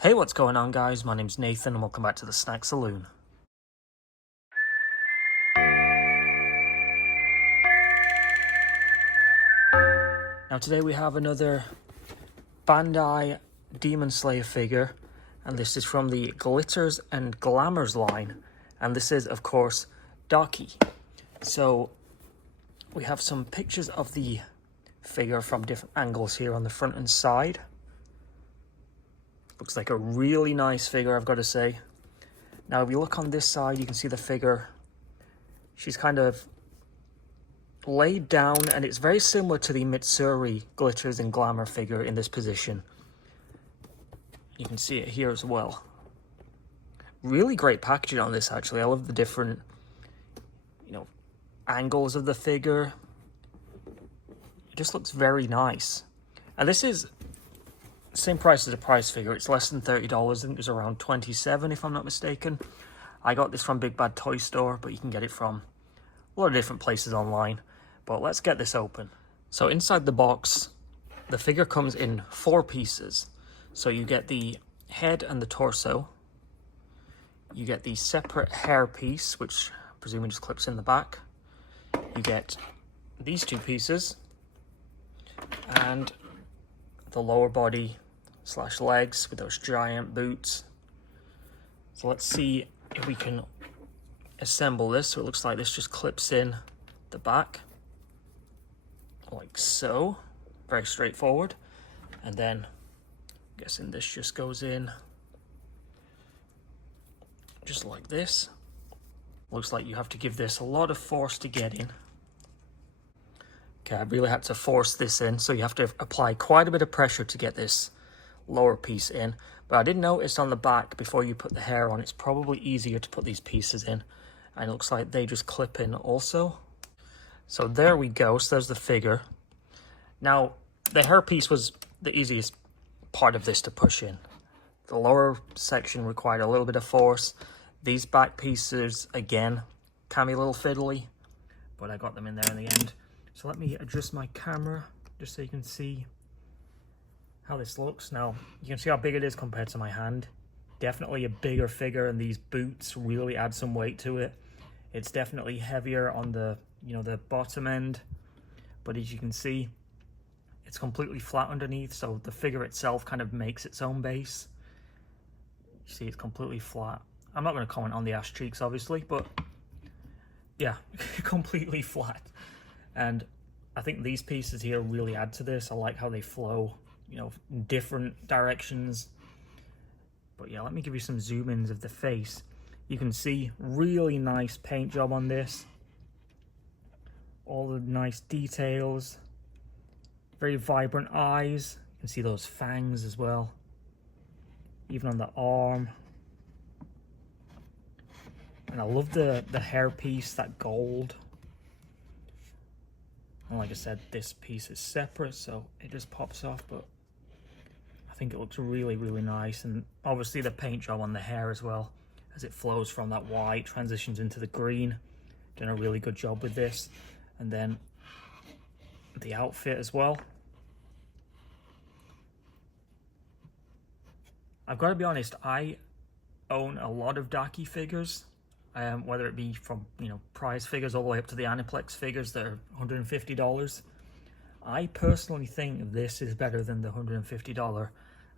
Hey, what's going on, guys? My name's Nathan and welcome back to the Snack Saloon. Now today we have another Bandai Demon Slayer figure, and this is from the Glitters and Glamours line, and this is of course Daki. So we have some pictures of the figure from different angles here on the front and side. Looks like a really nice figure, I've got to say. Now if you look on this side, you can see the figure. She's kind of laid down, and it's very similar to the Mitsuri Glitters and Glamour figure in this position. You can see it here as well. Really great packaging on this, actually. I love the different, angles of the figure. It just looks very nice. And this is the same price as a prize figure. It's less than $30. I think it was around $27 if I'm not mistaken. I got this from Big Bad Toy Store, but you can get it from a lot of different places online. But let's get this open. So inside the box, the figure comes in 4 pieces. So you get the head and the torso. You get the separate hair piece, which presumably just clips in the back. You get these 2 pieces. And the lower body / legs with those giant boots. So let's see if we can assemble this. So it looks like this just clips in the back. Like so. Very straightforward. And then I'm guessing this just goes in just like this. Looks like you have to give this a lot of force to get in. Okay, I really had to force this in, so you have to apply quite a bit of pressure to get this lower piece in. But I did notice on the back, before you put the hair on, it's probably easier to put these pieces in. And it looks like they just clip in also. So there we go, so there's the figure. Now, the hair piece was the easiest part of this to push in. The lower section required a little bit of force. These back pieces, again, can be a little fiddly, but I got them in there in the end. So let me adjust my camera, just so you can see how this looks. Now, you can see how big it is compared to my hand. Definitely a bigger figure, and these boots really add some weight to it. It's definitely heavier on the, the bottom end, but as you can see, it's completely flat underneath, so the figure itself kind of makes its own base. You see, it's completely flat. I'm not going to comment on the ass cheeks, obviously, but yeah, completely flat. And I think these pieces here really add to this. I like how they flow, in different directions. But yeah, let me give you some zoom-ins of the face. You can see really nice paint job on this. All the nice details. Very vibrant eyes. You can see those fangs as well. Even on the arm. And I love the hair piece, that gold. And like I said, this piece is separate, so it just pops off, but I think it looks really, really nice. And obviously the paint job on the hair as well, as it flows from that white, transitions into the green. Done a really good job with this. And then the outfit as well. I've got to be honest, I own a lot of Daki figures. Whether it be from, prize figures all the way up to the Aniplex figures that are $150. I personally think this is better than the $150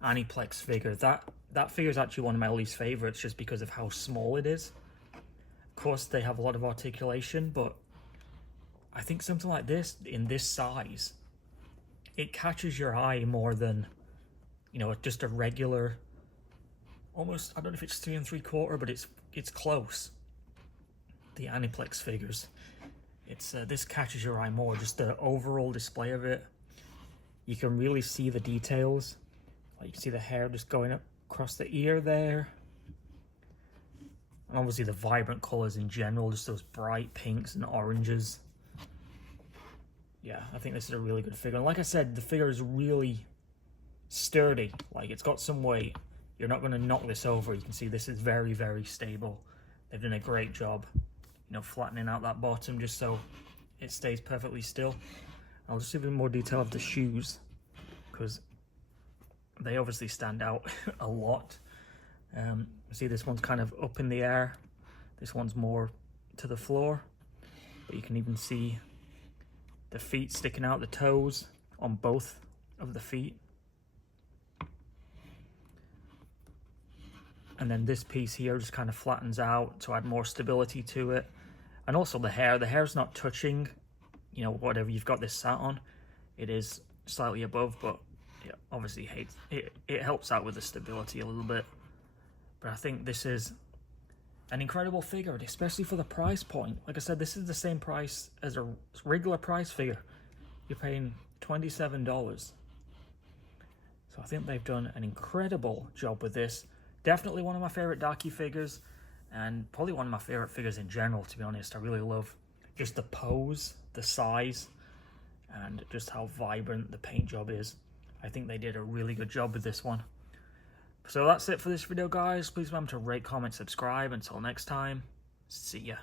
Aniplex figure. That figure is actually one of my least favorites, just because of how small it is. Of course, they have a lot of articulation, but I think something like this, in this size, it catches your eye more than, just a regular, almost, I don't know if it's 3 3/4, but it's close. The Aniplex figures, it's this catches your eye more. Just the overall display of it, you can really see the details. Like you can see the hair just going up across the ear there, and obviously the vibrant colors in general, just those bright pinks and oranges. Yeah, I think this is a really good figure. And like I said, the figure is really sturdy. Like, it's got some weight. You're not going to knock this over. You can see this is very, very stable. They've done a great job, flattening out that bottom just so it stays perfectly still. I'll just give you more detail of the shoes, because they obviously stand out a lot. See, this one's kind of up in the air. This one's more to the floor. But you can even see the feet sticking out, the toes on both of the feet. And then this piece here just kind of flattens out to add more stability to it. And also the hair's not touching, you know, whatever you've got this sat on. It is slightly above, but it obviously it helps out with the stability a little bit. But I think this is an incredible figure, especially for the price point. Like I said, this is the same price as a regular price figure. You're paying $27. So I think they've done an incredible job with this. Definitely one of my favorite Daki figures, and probably one of my favorite figures in general, to be honest. I really love just the pose, the size, and just how vibrant the paint job is. I think they did a really good job with this one. So that's it for this video, guys. Please remember to rate, comment, subscribe. Until next time, see ya.